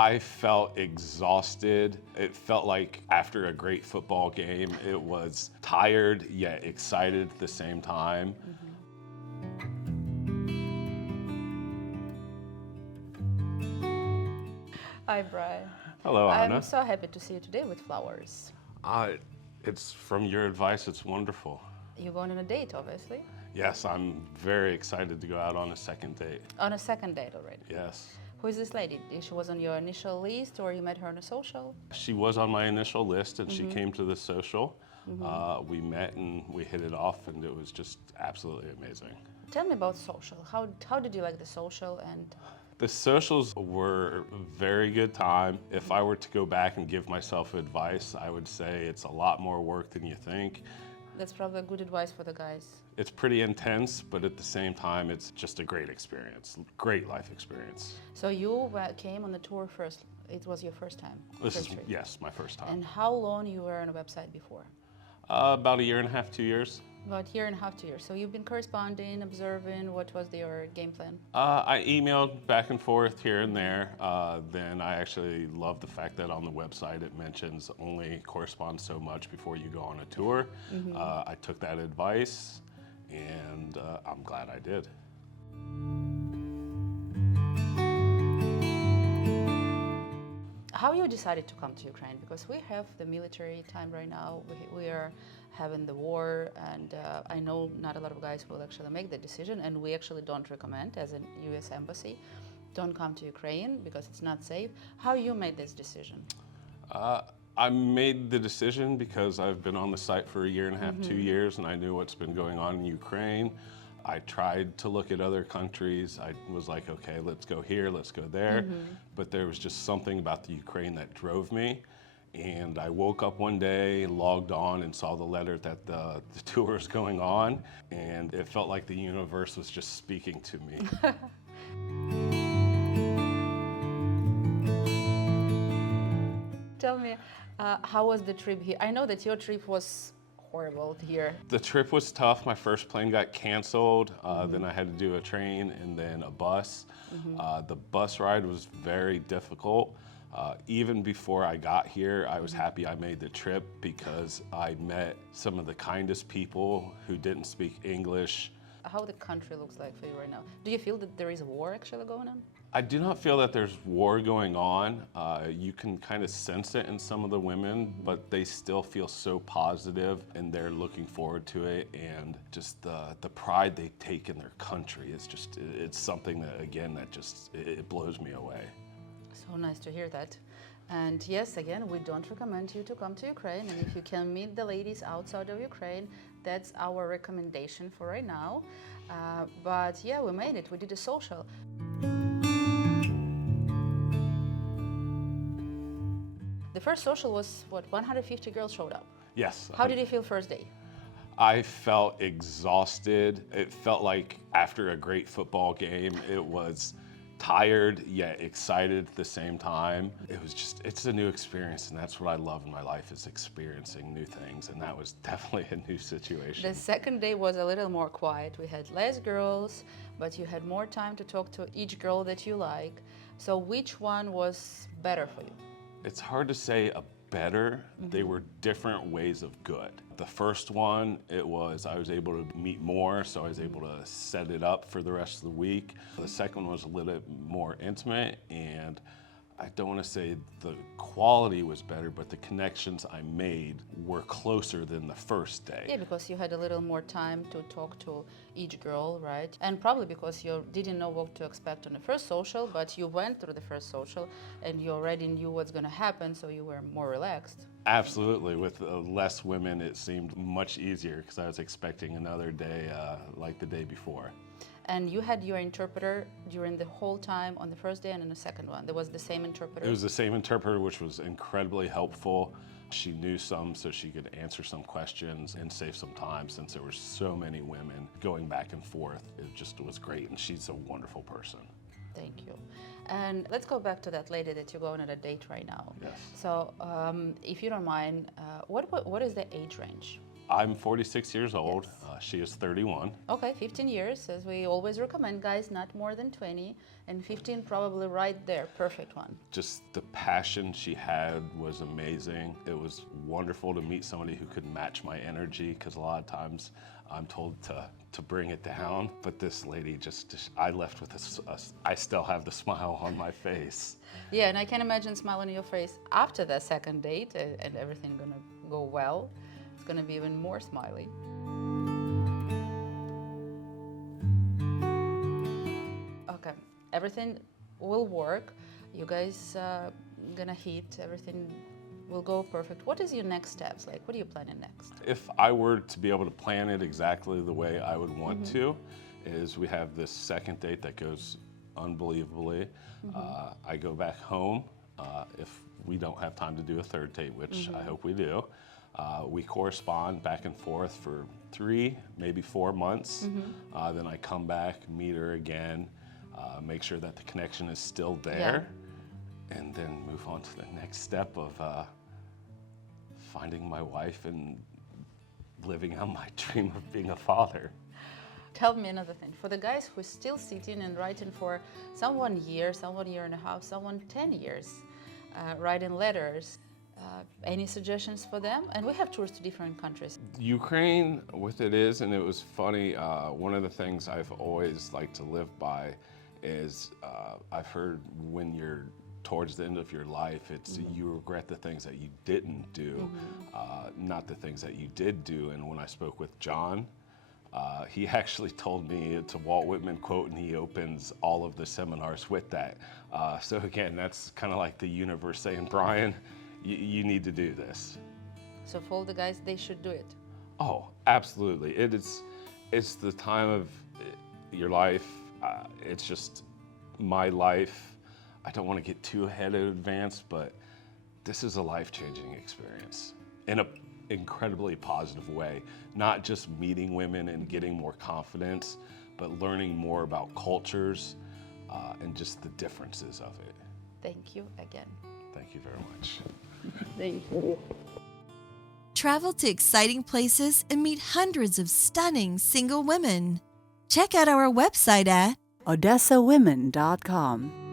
I felt exhausted. It felt like after a great football game, it was tired yet excited at the same time. Hi, Brian. Hello, I'm Anna. so happy to see you today with flowers. It's from your advice, it's wonderful. You're going on a date, obviously. Yes, I'm very excited to go out on a second date. On a second date already. Yes. Who is this lady? She was on your initial list, or you met her on a social? She was on my initial list and she came to the social. We met and we hit it off and it was just absolutely amazing. Tell me about social. How did you like the social? And The socials were a very good time. If I were to go back and give myself advice, I would say it's a lot more work than you think. that's probably good advice for the guys. It's pretty intense, but at the same time, it's just a great experience, great life experience. So you came on the tour first. It was your first time. This first is, trip. yes, my first time. And how long you were on a website before? About a year and a half, 2 years. About a year and a half, 2 years. So you've been corresponding, observing. What was your game plan? I emailed back and forth here and there. Then I actually love the fact that on the website it mentions only correspond so much before you go on a tour. I took that advice and I'm glad I did. How you decided to come to Ukraine? Because we have the military time right now. We are having the war, and I know not a lot of guys will actually make the decision, and we actually don't recommend as a U.S. embassy, don't come to Ukraine because it's not safe. How you made this decision? I made the decision because I've been on the site for a year and a half, 2 years, and I knew what's been going on in Ukraine. I tried to look at other countries. I was like, okay, let's go here, let's go there. But there was just something about the Ukraine that drove me. And I woke up one day, logged on, and saw the letter that the tour is going on. And it felt like the universe was just speaking to me. Tell me, how was the trip here? I know that your trip was horrible here. The trip was tough. My first plane got canceled. Then I had to do a train and then a bus. The bus ride was very difficult. Even before I got here, I was happy I made the trip because I met some of the kindest people who didn't speak English. How the country looks like for you right now? Do you feel that there is a war actually going on? I do not feel that there's war going on. You can kind of sense it in some of the women, but they still feel so positive and they're looking forward to it. And just the pride they take in their country is just, it's something that, again, that just, it blows me away. So nice to hear that. And yes, again, we don't recommend you to come to Ukraine. And if you can meet the ladies outside of Ukraine, that's our recommendation for right now. But yeah, we made it. We did a social. The first social was, what, 150 girls showed up. Yes. How did you feel first day? I felt exhausted. It felt like after a great football game, it was tired yet excited at the same time. It was just, it's a new experience, and that's what I love in my life, is experiencing new things, and that was definitely a new situation. The second day was a little more quiet. We had less girls, but you had more time to talk to each girl that you like. So which one was better for you? It's hard to say a better. They were different ways of good. The first one, I was able to meet more, so I was able to set it up for the rest of the week. The second one was a little bit more intimate, and I don't want to say the quality was better, but the connections I made were closer than the first day. Yeah, because you had a little more time to talk to each girl, right? And probably because you didn't know what to expect on the first social, but you went through the first social and you already knew what's going to happen, so you were more relaxed. Absolutely. With less women, it seemed much easier because I was expecting another day like the day before. And you had your interpreter during the whole time on the first day and on the second one. There was the same interpreter? It was the same interpreter, which was incredibly helpful. She knew some, so she could answer some questions and save some time since there were so many women going back and forth. It just was great, and she's a wonderful person. Thank you. And let's go back to that lady that you're going on a date right now. Yes. So if you don't mind, what is the age range? I'm 46 years old. Yes. She is 31. Okay, 15 years, as we always recommend, guys, not more than 20, and 15 probably right there, perfect one. Just the passion she had was amazing. It was wonderful to meet somebody who could match my energy, because a lot of times I'm told to bring it down, but this lady I left with I still have the smile on my face. Yeah, and I can imagine smile on your face after the second date, and everything gonna go well. It's gonna be even more smiley. Okay, everything will work. You guys gonna hit, everything will go perfect. What is your next steps? Like, what are you planning next? If I were to be able to plan it exactly the way I would want to, is we have this second date that goes unbelievably. I go back home. If we don't have time to do a third date, which I hope we do, we correspond back and forth for 3, maybe 4 months. Then I come back, meet her again, make sure that the connection is still there, and then move on to the next step of finding my wife and living out my dream of being a father. Tell me another thing. For the guys who are still sitting and writing for someone year and a half, someone 10 years, writing letters, any suggestions for them? And we have tours to different countries. Ukraine, with it is, and it was funny, one of the things I've always liked to live by is I've heard when you're towards the end of your life, it's you regret the things that you didn't do, not the things that you did do. And when I spoke with John, he actually told me it's a Walt Whitman quote, and he opens all of the seminars with that. So again, that's kind of like the universe saying, Brian, you need to do this. So for all the guys, they should do it. Oh, absolutely. It's the time of your life. It's just my life. I don't want to get too ahead in advance, but this is a life-changing experience in an incredibly positive way. Not just meeting women and getting more confidence, but learning more about cultures and just the differences of it. Thank you again. Thank you very much. Thank you. Travel to exciting places and meet hundreds of stunning single women. Check out our website at odessawomen.com.